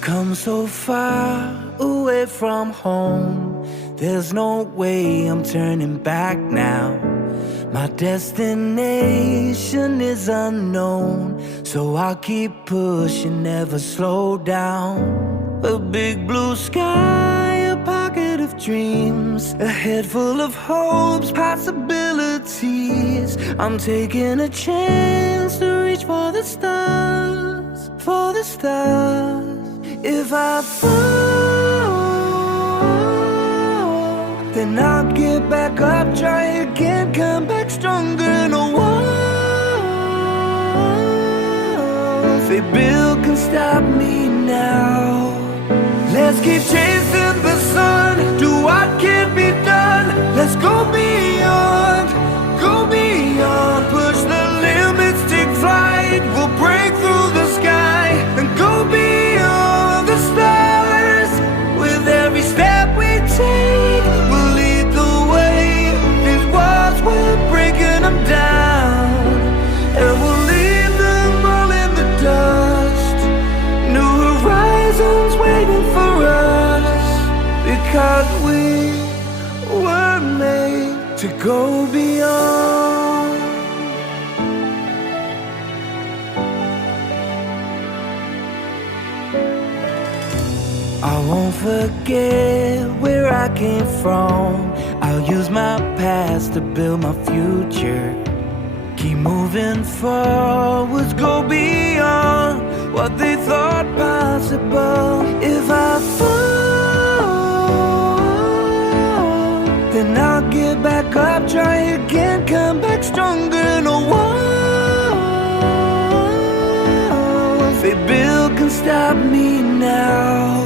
I've come so far away from home. There's no way I'm turning back now. My destination is unknown, so I'll keep pushing, never slow down. A big blue sky, a pocket of dreams, a head full of hopes, possibilities. I'm taking a chance to reach for the stars, for the stars. If I fall, then I'll get back up, try again, come back stronger. No walls they build can stop me now. Let's keep chasing the sun, do what can't be done. Let's go beyond, push the limits, take flight. We'll break through the sky and go beyond the stars. With every step we take, we'll lead the way. These walls, we're breaking them down, and we'll leave them all in the dust. New horizons waiting for us, because we were made to go beyond. I won't forget where I came from. I'll use my past to build my future. Keep moving forwards, go beyond what they thought possible. If I fall, then I'll get back up, try again, come back stronger. No walls they build can stop me now.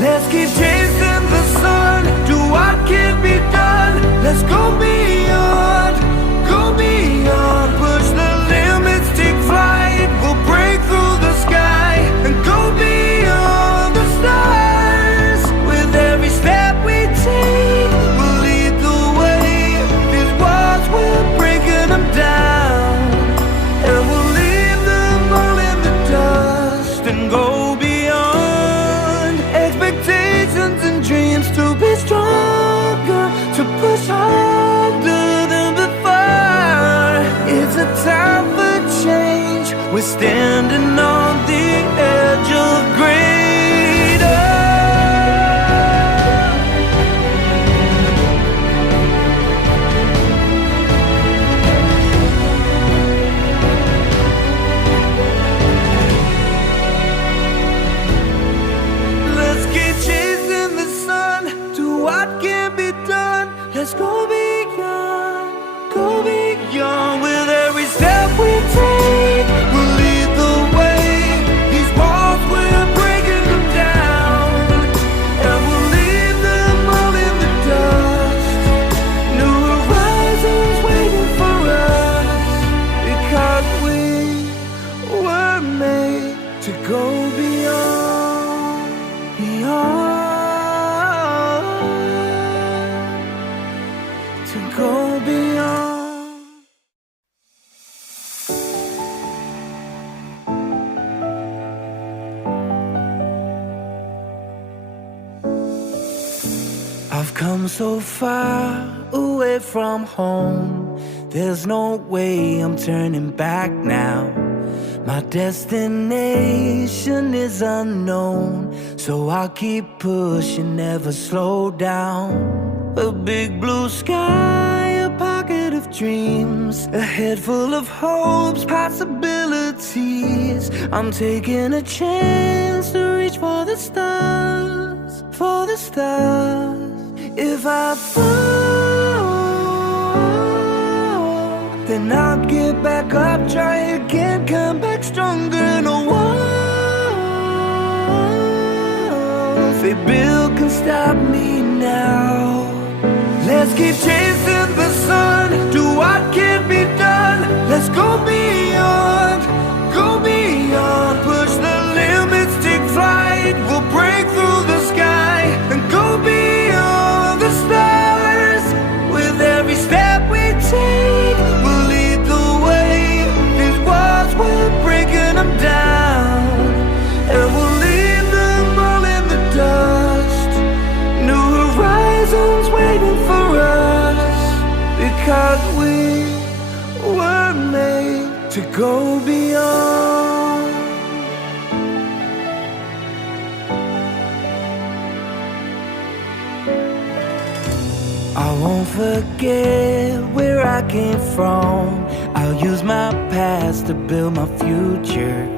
Let's keep chasing the sun, do what can't be done. Let's go beyond, push the limits, take flight. We'll break through the sky and go beyond the stars. With every step we take, we'll lead the way. These walls, we're breaking them down, and we'll leave them all in the dust and go beyond. Expectations and dreams to be stronger, to push harder than before. It's a time for change, we're standing on the edge of greater. Let's keep chasing the sun, do what can be done. Let's go beyond, with every step we take. We'll lead the way. These walls, we're breaking them down, and we'll leave them all in the dust. New horizons waiting for us, because we were made to go beyond, to go beyond. I've come so far away from home. There's no way I'm turning back now. My destination is unknown, so I'll keep pushing, never slow down. A big blue sky, a pocket of dreams, a head full of hopes, possibilities. I'm taking a chance to reach for the stars, for the stars. If I fall, then I'll get back up, try again, come back stronger. No walls they build can stop me now. Let's keep chasing the sun, do what can't be done. Let's go beyond, push the limits, take flight. We'll break through the sky and go beyond the stars. With every step we take, we'll lead the way. These walls, we're breaking them down, and we'll leave them that we were made to go beyond. I won't forget where I came from. I'll use my past to build my future.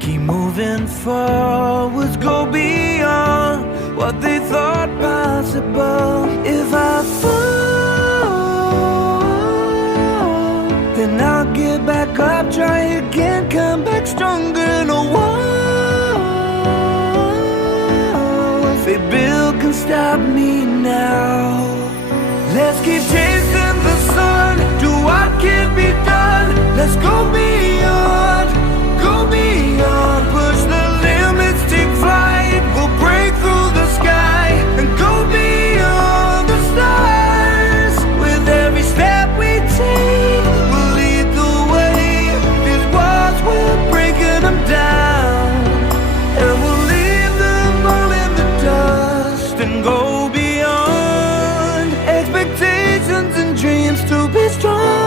Keep moving forwards, go beyond what they thought possible. If I fall, then I'll get back up, try again, come back stronger. No one they build can stop me now. Let's keep chasing the sun, do what can be done. Let's go beyond, go beyond. Push the limits, take flight. We'll break through the sky and go beyond the stars. With every step we take, we'll lead the way. These walls, we're breaking them down, and we'll leave them all in the dust and go beyond. Expectations and dreams to be strong.